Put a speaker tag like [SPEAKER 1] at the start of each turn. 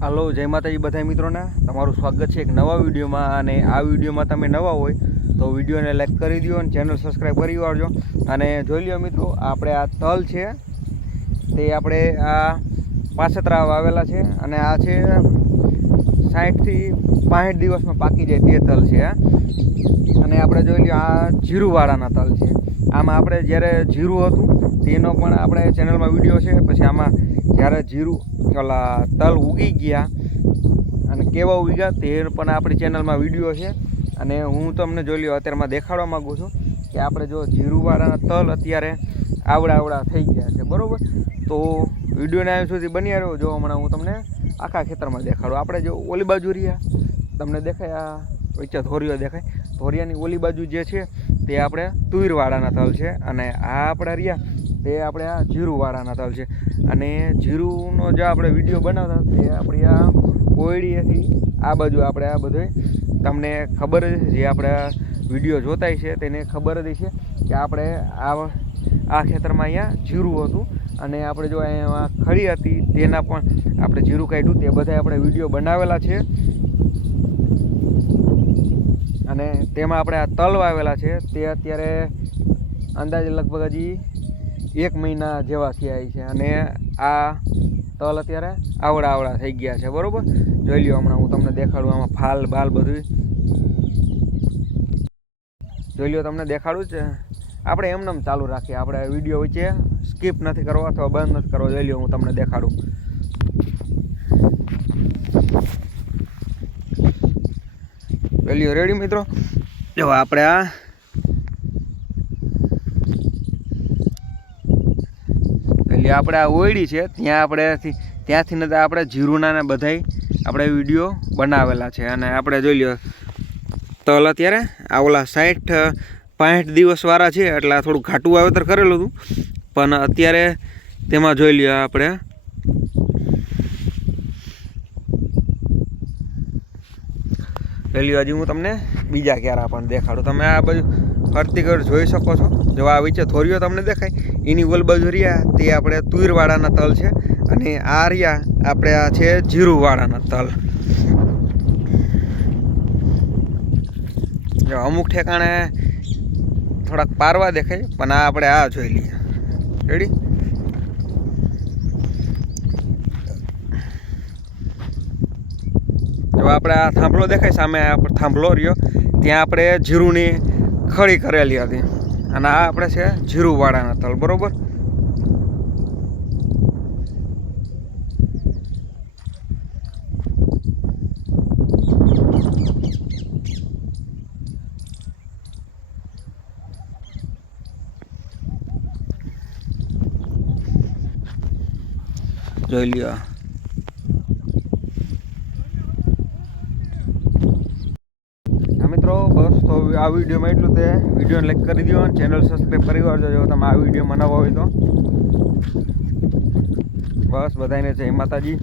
[SPEAKER 1] હાલો, જય માતાજી બધા મિત્રોને. તમારું સ્વાગત છે એક નવા વિડીયોમાં અને આ વિડીયોમાં તમે નવા હોય તો વિડીયોને લાઈક કરી દો અને ચેનલ સબસ્ક્રાઈબ કરી વાળજો. અને જોઈ લ્યો મિત્રો, આપણે આ તલ છે, તે આપણે આ પાછતરા વાવેલા છે અને આ છે સાઠથી પાંઠ દિવસમાં પાકી જાય તે તલ છે અને આપણે જોઈ લ્યો, આ જીરુવાળાના તલ છે. આમાં આપણે જ્યારે જીરું હતું, તેનો પણ આપણે ચેનલમાં વીડિયો છે, પછી આમાં જ્યારે જીરું ઓલા તલ ઉગી ગયા અને કેવા ઉગ્યા તે પણ આપણી ચેનલમાં વીડિયો છે. અને હું તમને જોઈ લ્યો, અત્યારમાં દેખાડવા માગું છું કે આપણે જો જીરુવાળાના તલ અત્યારે આવડા આવડા થઈ ગયા છે, બરાબર? તો વિડીયોને આવ્યા સુધી બન્યા રહ્યો જો હમણાં હું તમને આખા ખેતરમાં દેખાડું. આપણે જો ઓલી બાજુ રહ્યા, તમને દેખાય આ વચ્ચે ધોરીઓ દેખાય. ધોરિયાની ઓલી બાજુ જે છે તે આપણે તુરવાળાના તલ છે અને આ આપણા રહ્યા તે આપણે આ જીરુવાળાના તલ છે. અને જીરુનો જે આપણે વીડિયો બનાવતા તે આપણી આ કોયડીએથી આ બાજુ આપણે આ બધું તમને ખબર જ આપણે વીડિયો જોતાય છે તેને ખબર જ છે કે આપણે આ આ ખેતરમાં અહીંયા જીરું હતું. અને આપણે જો અહીંયા ખડી હતી, તેના પણ આપણે જીરું કાઢ્યું, તે બધા આપણે વીડિયો બનાવેલા છે. અને તેમાં આપણે આ તલ વાવેલા છે. તે અત્યારે અંદાજે લગભગ હજી એક મહિના જેવા થયા છે અને આ તલ અત્યારે આવડા આવડા થઈ ગયા છે, બરોબર? જોઈ લ્યો હમણાં હું તમને દેખાડું આમાં ફાલ બાલ બધું જોઈ લ્યો તમને દેખાડું છે? આપણે એમનેમ ચાલુ રાખીએ, આપણે વીડિયો વચ્ચે સ્કીપ નથી કરવો અથવા બંધ નથી કરવો, જોઈ લ્યો હું તમને દેખાડું. જોઈ લ્યો રેડી મિત્રો? જો આપણે આ એટલે આપણે આ ઓયડી છે, ત્યાં આપણે ત્યાંથી ને આપણે જીરુનાને બધાય આપણે વીડિયો બનાવેલા છે. અને આપણે જોઈ લો તલ અત્યારે, આ ઓલા સાઠ પાંઠ દિવસવાળા છે, એટલે થોડું ઘાટું વાવેતર કરેલું હતું. પણ અત્યારે તેમાં જોઈ લ્યો આપણે. પેલી હજી હું તમને બીજા ક્યારા પણ દેખાડું. તમે આ બાજુ ફરતી જોઈ શકો છો. જો આ વચ્ચે થોરીઓ તમને દેખાય, એની ઓલ રહ્યા, તે આપણે તુરવાળાના તલ છે, અને આ રહ્યા આપણે આ છે જીરુવાળાના તલ. જો અમુક ઠેકાણે થોડાક પારવા દેખાય, પણ આ આપણે આ જોઈ લઈએ. રેડી જો આપણે આ થાંભલો દેખાય, સામે થાંભલો રહ્યો, ત્યાં આપણે જીરુની ખડી કરેલી હતી. અને આ આપણે છે જીરુવાળાના તલ બરોબર? જોઈ લ્યો હા મિત્રો બસ તો આ વિડીયોમાં એટલું તે વિડીયોને લાઈક કરી દો અને ચેનલ સબસ્ક્રાઈબ કરી વાળજો જો તમે આ વિડીયોમાં મનાવવા હોય તો. બસ બધાને જય માતાજી.